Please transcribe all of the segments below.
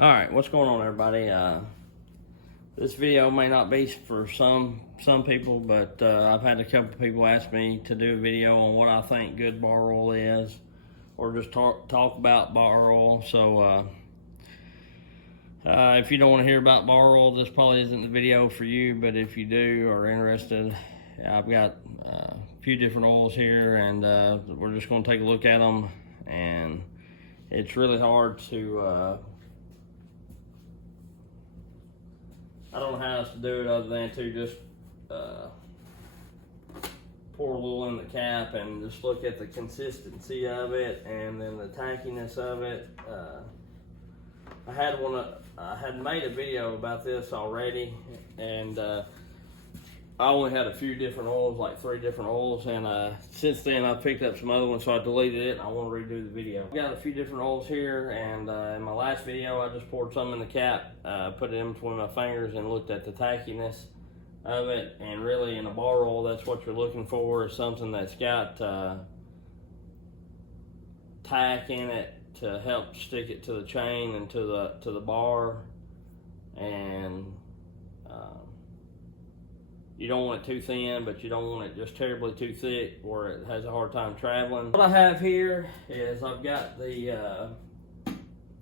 All right, what's going on, everybody? This video may not be for some people, but I've had a couple people ask me to do a video on what I think good bar oil is, or just talk about bar oil. So if you don't want to hear about bar oil, this probably isn't the video for you. But if you do or are interested, I've got a few different oils here, and we're just going to take a look at them. And it's really hard to I don't know how else to do it other than to just pour a little in the cap and just look at the consistency of it and then the tankiness of it. I had made a video about this already, and I only had a few different oils, like 3 different oils, and since then I picked up some other ones, so I deleted it and I want to redo the video. I've got a few different oils here, and in my last video I just poured some in the cap, put it in between my fingers and looked at the tackiness of it. And really, in a bar oil, that's what you're looking for, is something that's got tack in it to help stick it to the chain and to the bar. And you don't want it too thin, but you don't want it just terribly too thick where it has a hard time traveling. What I have here is I've got the,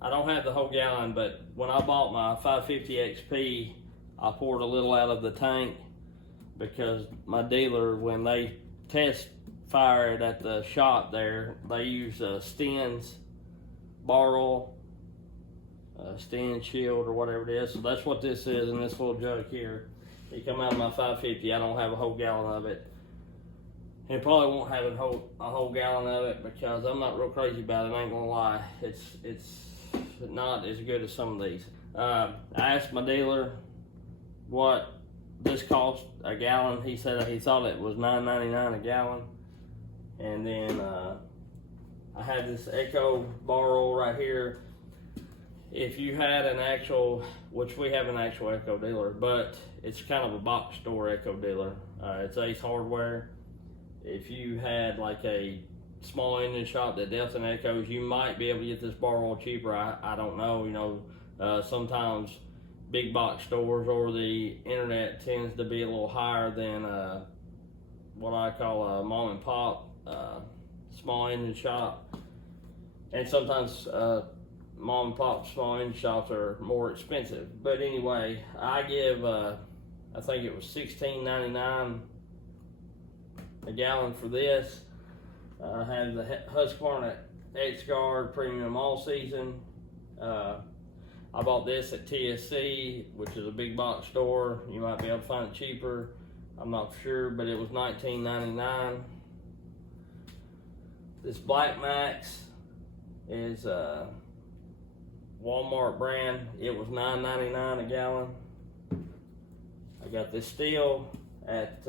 I don't have the whole gallon, but when I bought my 550 XP, I poured a little out of the tank because my dealer, when they test fire it at the shop there, they use Stens bar oil, Stens Shield or whatever it is. So that's what this is in this little jug here. It come out of my 550. I don't have a whole gallon of it. And probably won't have a whole gallon of it because I'm not real crazy about it, I ain't gonna lie. It's not as good as some of these. I asked my dealer what this cost a gallon. He said he thought it was $9.99 a gallon. And then I have this Echo bar oil right here. If you had an actual, which we have an actual Echo dealer, but it's kind of a box store Echo dealer. It's Ace Hardware. If you had like a small engine shop that dealt in Echoes, you might be able to get this bar oil cheaper. I don't know. You know, sometimes big box stores or the internet tends to be a little higher than what I call a mom and pop small engine shop, and sometimes mom and pop small engine shops are more expensive. But anyway, I give I think it was $16.99 a gallon for this. I have the Husqvarna X-Guard Premium All Season. I bought this at TSC, which is a big box store. You might be able to find it cheaper, I'm not sure, but it was $19.99. This Black Max is Walmart brand. It was $9.99 a gallon. I got this STIHL at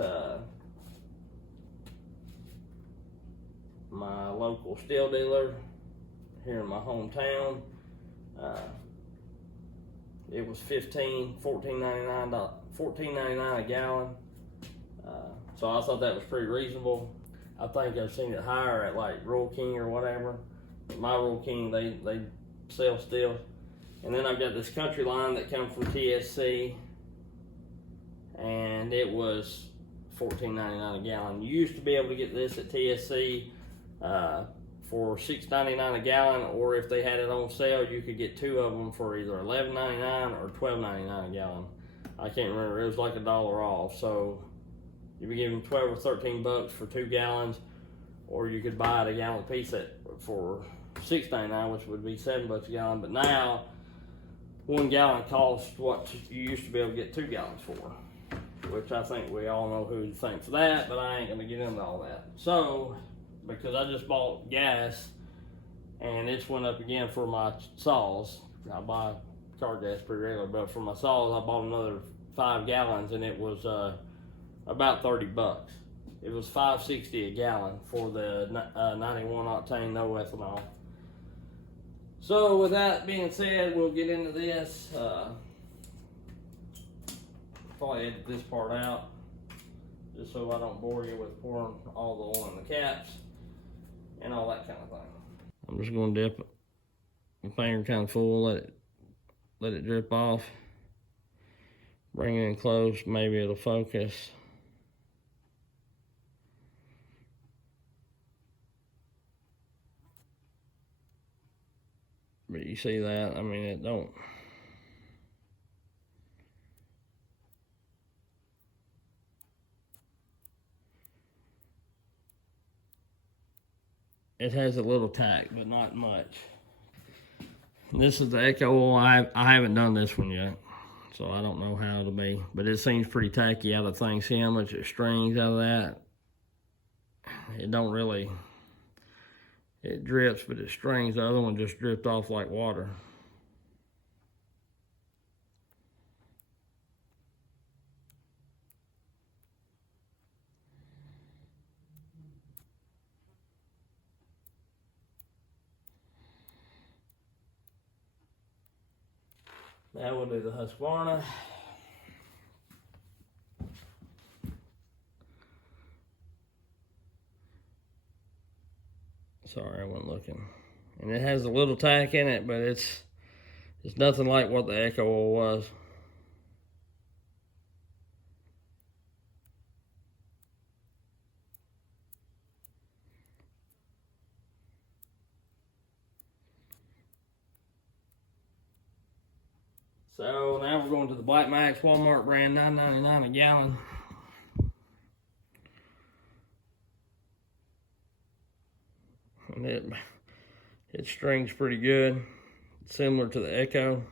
my local STIHL dealer here in my hometown. It was $14.99 a gallon. So I thought that was pretty reasonable. I think I've seen it higher at like Rural King or whatever. But my Rural King, they sell STIHL. And then I've got this Country line that comes from TSC, and it was $14.99 a gallon. You used to be able to get this at TSC for $6.99 a gallon, or if they had it on sale, you could get 2 of them for either $11.99 or $12.99 a gallon. I can't remember. It was like $1 off. So you'd be giving 12 or 13 bucks for 2 gallons, or you could buy it a gallon piece for $6.99, which would be 7 bucks a gallon. But now 1 gallon costs what you used to be able to get 2 gallons for, which I think we all know who to thank for that, but I ain't gonna get into all that. So, because I just bought gas and it's went up again for my saws. I buy car gas pretty regular, but for my saws I bought another 5 gallons and it was about 30 bucks. It was $5.60 a gallon for the 91 octane no ethanol. So with that being said, we'll get into this. Probably edit this part out just so I don't bore you with pouring all the oil in the caps and all that kind of thing. I'm just going to dip my finger kind of full, let it let it drip off. Bring it in close, maybe it'll focus. But you see that? I mean, it don't. It has a little tack, but not much. This is the Echo oil. I haven't done this one yet, so I don't know how it'll be. But it seems pretty tacky out of the thing. See how much it strings out of that? It don't really, it drips, but it strings. The other one just dripped off like water. Now we'll do the Husqvarna. Sorry, I wasn't looking. And it has a little tack in it, but it's nothing like what the Echo oil was. So now we're going to the Black Max Walmart brand, $9.99 a gallon. And it strings pretty good, similar to the Echo.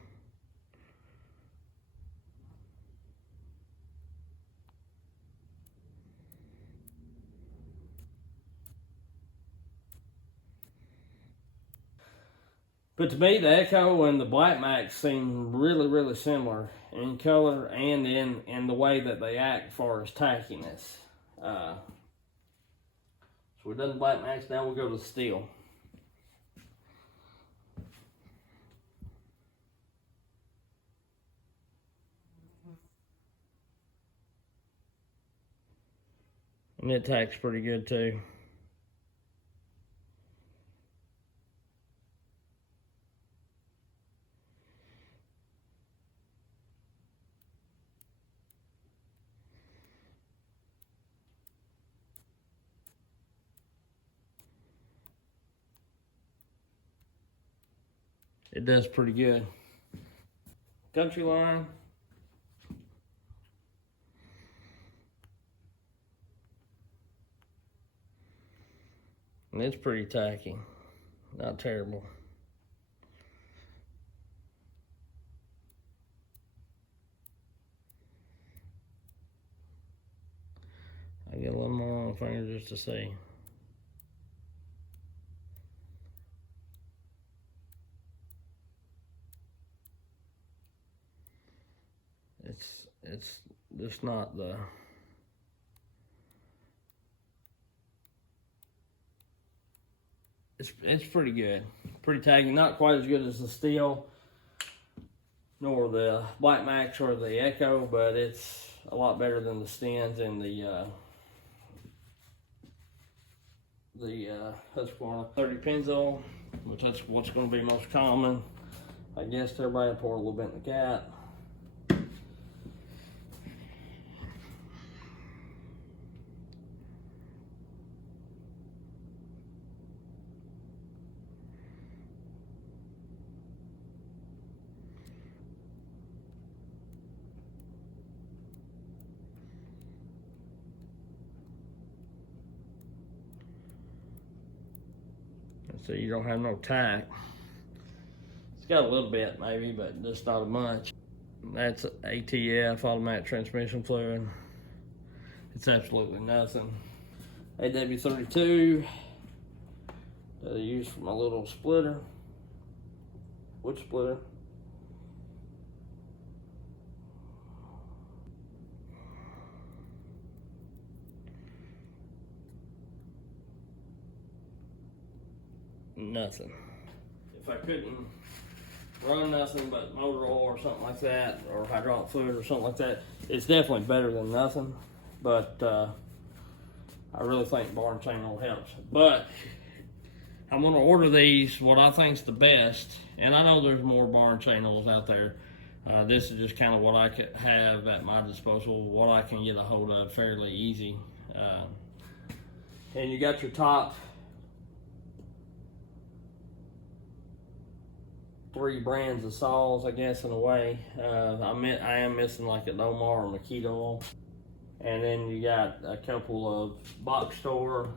But to me, the Echo and the Black Max seem really, really similar in color and in the way that they act as far as tackiness. So we've done the Black Max, now we'll go to the STIHL. And it tacks pretty good too. It does pretty good. Country line. And it's pretty tacky. Not terrible. I get a little more on the finger just to see. It's just not the it's pretty good, pretty tacky. Not quite as good as the STIHL nor the Black Max or the Echo, but it's a lot better than the Stens and the Husqvarna 30 Pennzoil, which that's what's going to be most common. I guess everybody pour a little bit in the cat. So you don't have no tack. It's got a little bit maybe, but just not much. That's ATF, automatic transmission fluid. It's absolutely nothing. AW32 that I use for my little splitter, wood splitter. Nothing. If I couldn't run nothing but motor oil or something like that, or hydraulic fluid or something like that, it's definitely better than nothing. But I really think bar and chain oil helps. But I'm gonna order these, what I think's the best, and I know there's more barn chain oils out there. This is just kind of what I could have at my disposal, what I can get a hold of fairly easy. And you got your top 3 brands of saws, I guess, in a way. I am missing like a Nomar or Makita oil. And then you got a couple of box store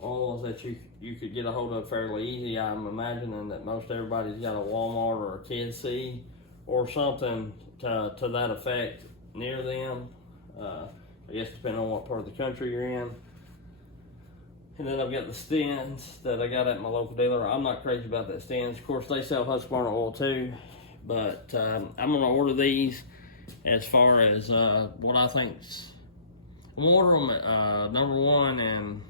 oils that you could get a hold of fairly easy. I'm imagining that most everybody's got a Walmart or a KC or something to that effect near them. I guess depending on what part of the country you're in. And then I've got the Stens that I got at my local dealer. I'm not crazy about that Stens. Of course, they sell Husqvarna oil too, but I'm gonna order these as far as what I think's. I'm gonna order them at number 1 and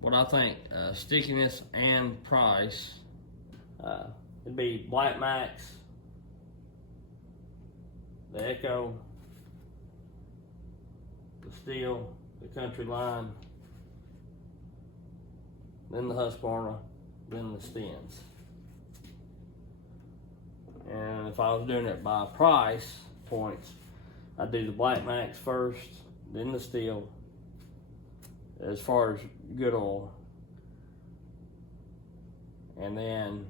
what I think stickiness and price. It'd be Black Max, the Echo, the STIHL, the Country Line, then the Husqvarna, then the Stens. And if I was doing it by price points, I'd do the Black Max first, then the STIHL, as far as good oil, and then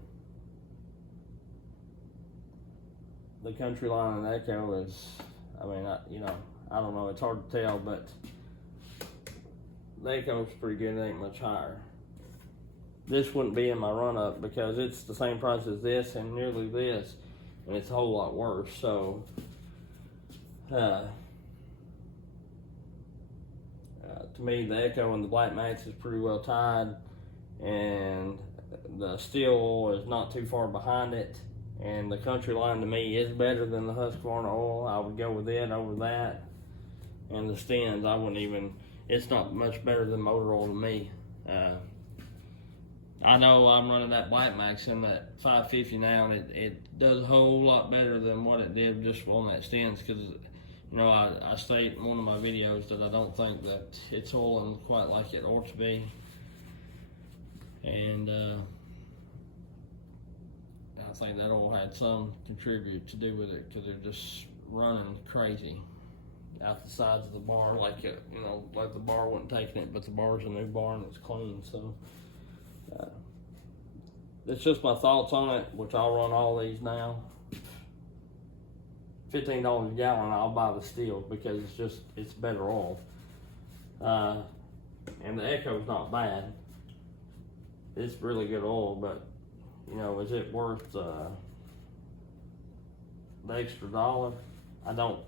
the Country Line and Echo is, I mean, I don't know, it's hard to tell, but the Echo's pretty good, it ain't much higher. This wouldn't be in my run-up because it's the same price as this and nearly this, and it's a whole lot worse. So to me, the Echo and the Black Max is pretty well tied, and the STIHL is not too far behind it, and the Country Line to me is better than the Husqvarna oil. I would go with it over that. And the Stens, I wouldn't even, it's not much better than motor oil to me. I know I'm running that Black Max in that 550 now, and it does a whole lot better than what it did just on that Stens, because I state in one of my videos that I don't think that it's oiling quite like it ought to be. And I think that oil had some contribute to do with it, because they're just running crazy out the sides of the bar, like like the bar wasn't taking it, but the bar's a new bar and it's clean. So it's just my thoughts on it, which I'll run all these now. $15 a gallon, I'll buy the STIHL because it's better oil. And the Echo's not bad. It's really good oil, but is it worth the extra $1? I don't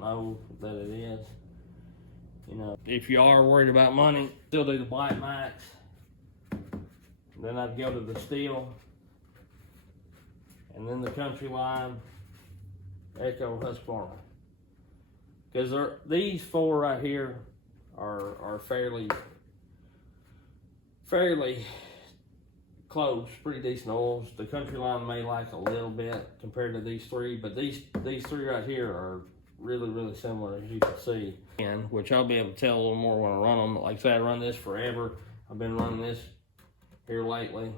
know that it is. If you are worried about money, still do the Black Max. Then I'd go to the STIHL, and then the Country Line, Echo, Husqvarna. Because these 4 right here are fairly close, pretty decent oils. The Country Line may like a little bit compared to these 3, but these 3 right here are really, really similar, as you can see. And which I'll be able to tell a little more when I run them. Like I said, I run this forever. I've been running this here lately,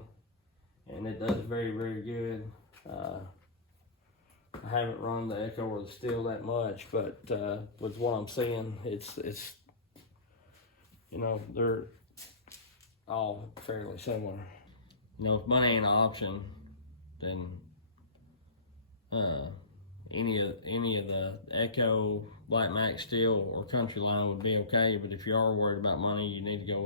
and it does very, very good. I haven't run the Echo or the STIHL that much, but with what I'm seeing, it's they're all fairly similar. If money ain't an option, then any of the Echo, Black Max, STIHL, or Country Line would be okay. But if you are worried about money, you need to go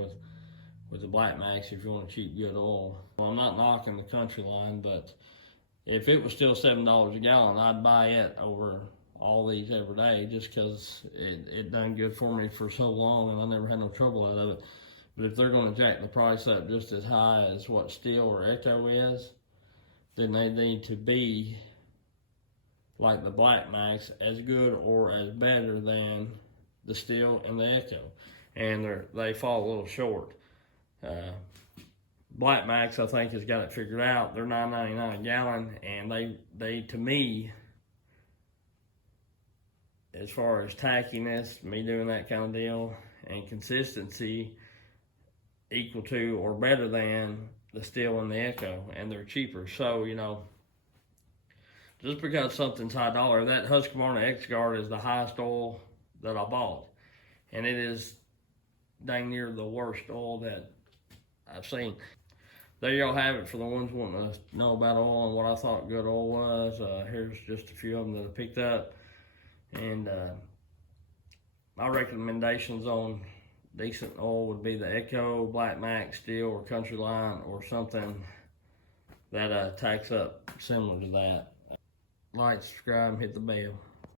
with the Black Max if you want to cheap good oil. Well, I'm not knocking the Country Line, but if it was still $7 a gallon, I'd buy it over all these every day, just because it done good for me for so long, and I never had no trouble out of it. But if they're going to jack the price up just as high as what STIHL or Echo is, then they need to be like the Black Max, as good or as better than the STIHL and the Echo, and they fall a little short. Black Max, I think, has got it figured out. They're $9.99 a gallon, and they to me, as far as tackiness, me doing that kind of deal, and consistency, equal to or better than the STIHL and the Echo, and they're cheaper. So, you know, just because something's high dollar, that Husqvarna X-Guard is the highest oil that I bought. And it is dang near the worst oil that I've seen. There y'all have it for the ones wanting to know about oil and what I thought good oil was. Here's just a few of them that I picked up. And my recommendations on decent oil would be the Echo, Black Max, STIHL, or Country Line, or something that tacks up similar to that. Like, subscribe, and hit the bell.